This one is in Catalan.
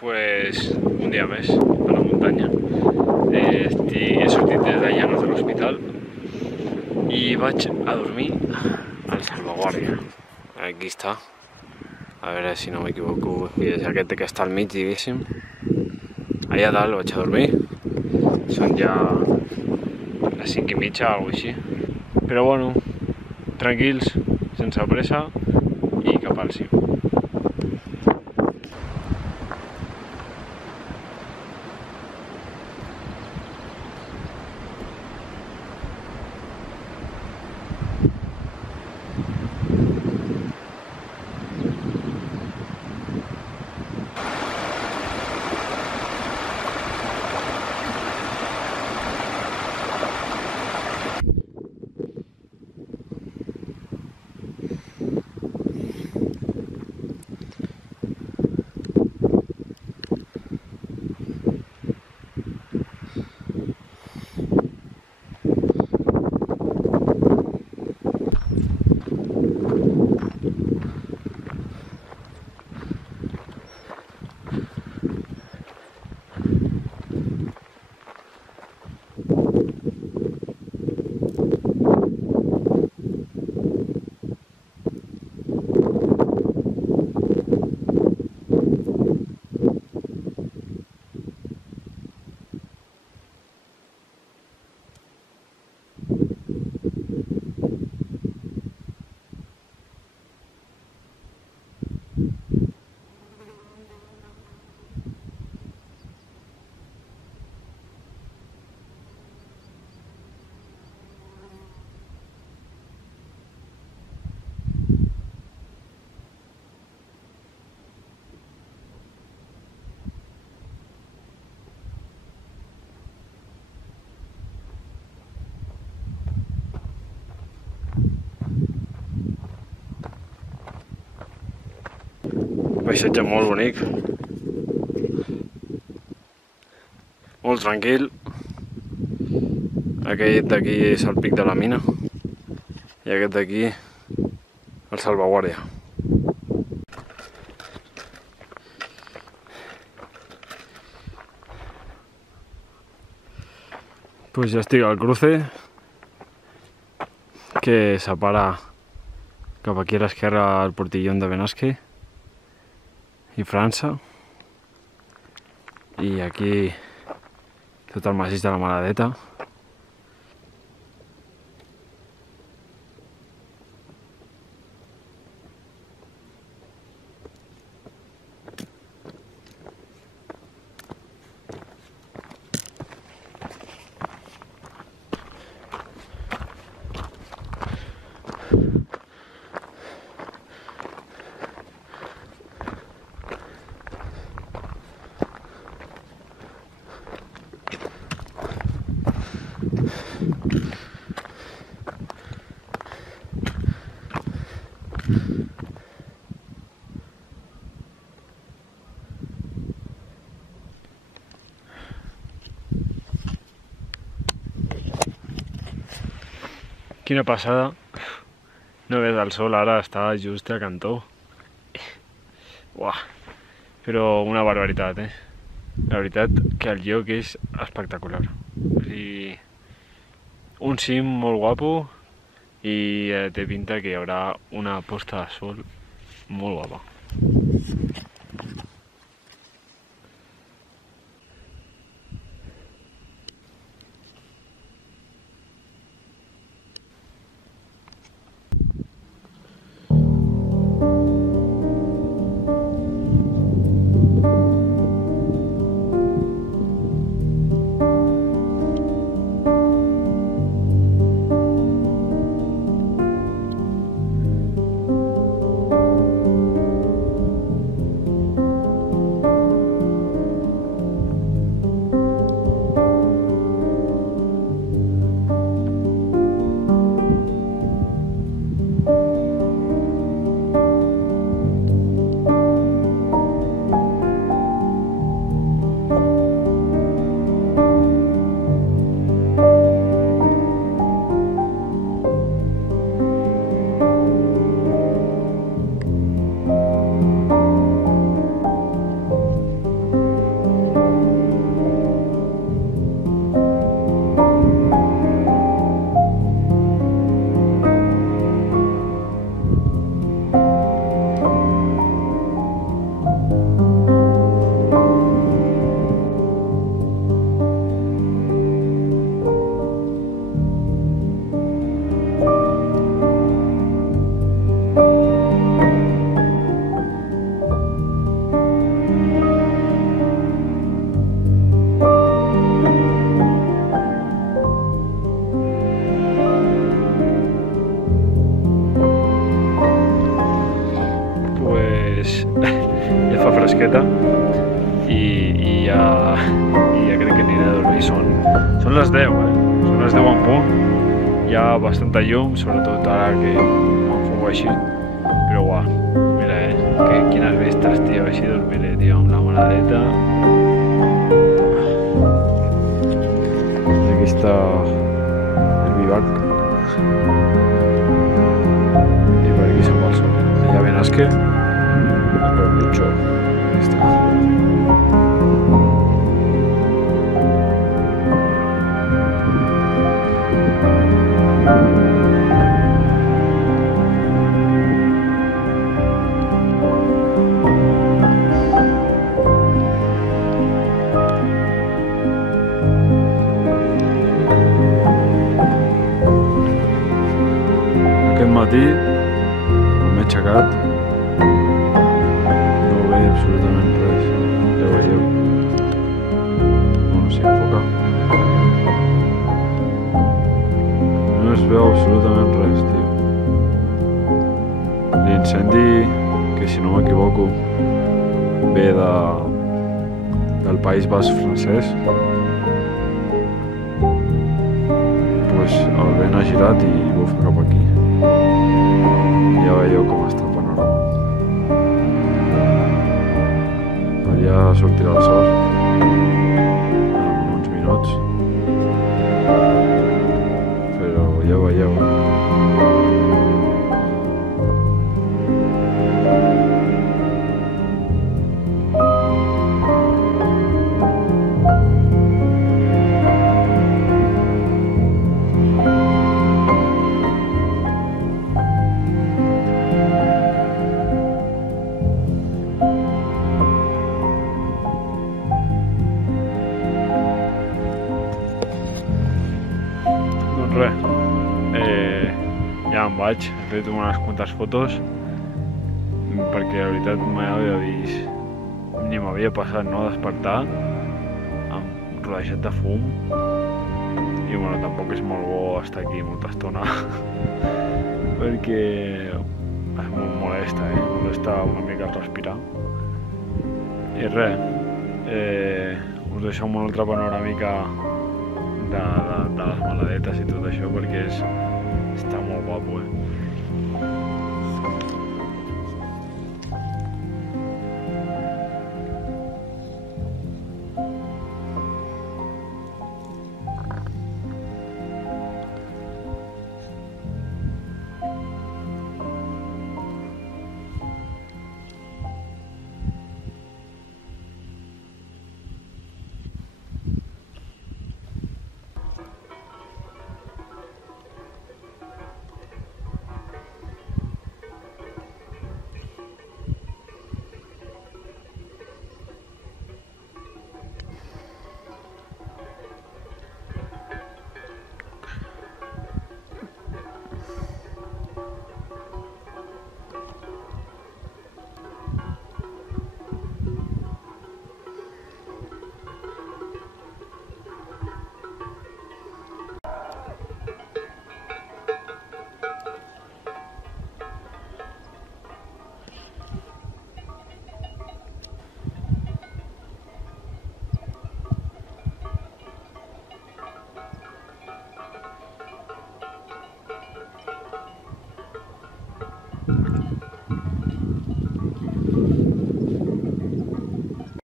pues un dia més a la muntanya. He sortit des de Llanos de l'hospital i vaig a dormir al Salvaguàrdia. Aquí està, a veure si no m'equivoco, i és aquest que està al mig, diguéssim. Allà dalt vaig a dormir, són ja les 5:30, alguna així. Però bueno, tranquils, sense pressa i cap al cim. Paisatge molt bonic, molt tranquil. Aquest d'aquí és el pic de la mina i aquest d'aquí el Salvaguàrdia. Pues ja estic al cruce que separa cap aquí a l'esquerra el Portillon de Benasque i França, i aquí tot el massís de la Maladeta. Quina passada. No ves el sol, ara està just a cantó. Uah. Però una barbaritat, La veritat que el lloc és espectacular. O sigui, un cim molt guapo i té pinta que hi haurà una posta de sol molt guapa. ja fa fresqueta i ja crec que aniré a dormir. Són les 10, són les 10 en punt. Hi ha bastanta llum, sobretot ara que m'enfoco així. Però guau, mira, quines vistes, tio, així dormiré, tio, amb la maladeta. Aquí està el bivac. I per aquí se'n va el sol. Allà ben esque, el pitjor. Aquí està. Aquest matí m'he aixecat, no veia absolutament res, ja ho veieu. Bueno, s'hi enfoca. No es veu absolutament res, tio. L'incendi, que si no m'equivoco ve del País Basc francès, pues el vent ha girat i bufa cap aquí. Ja veieu com està el panorama. Allà sortirà el sol en uns minuts, però ja ho veieu. Res, ja em vaig, he fet unes quantes fotos perquè la veritat mai havia vist, ni m'havia passat, no, despertar amb rodejat de fum i bueno, tampoc és molt bo estar aquí molta estona perquè és molt molesta, molesta una mica el respirar i res, us deixo una altra panoràmica de les maladetes i tot això perquè està molt guapo,